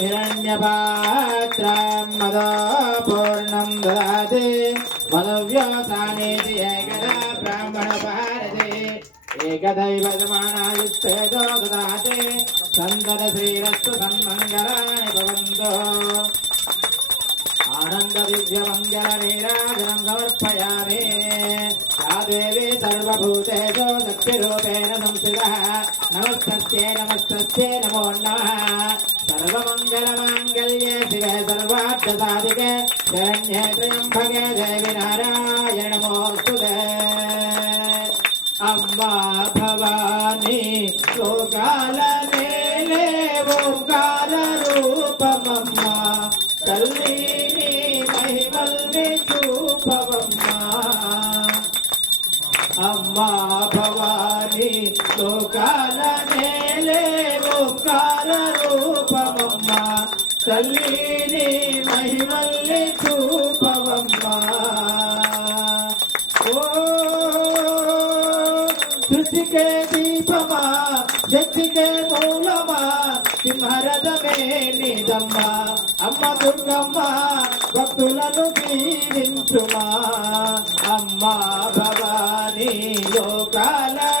हिरण्यपात्रं मदपूर्णं ददाति मदव्यवसानेति एकदा ब्राह्मणभारते एकदैव समानायुष्टेजो ददाति सन्ततश्रीरस्तु सन्मङ्गलानि भवन्तु आनन्ददिव्यमङ्गलनीराजनं समर्पयामि या देवी सर्वभूतेषु शक्तिरूपेण संस्थितः नमस्तस्ये नमस्तस्ये नमो नमः सर्वमङ्गलमाङ्गल्ये शिवे सर्वार्थसाधिके शरण्ये त्र्यम्भके देवि नारायण नमोऽस्तु अम्बा भवानी सोकालने ओङ्काररूपमम्मा तल्लीनी महिमल्नि चूपमम्मा అమ్మా భవాని లోకాలనేలే ఓంకార రూపమమ్మా. తల్లిని మహిమల్ని చూపవమ్మ. ఓ సృష్టికే దీపమా శక్తికే మూలమా సింహరథమే నీదమ్మా. అమ్మ దుర్గమ్మ భక్తులను పీడించుమా అమ్మా భవానీ లోకాలా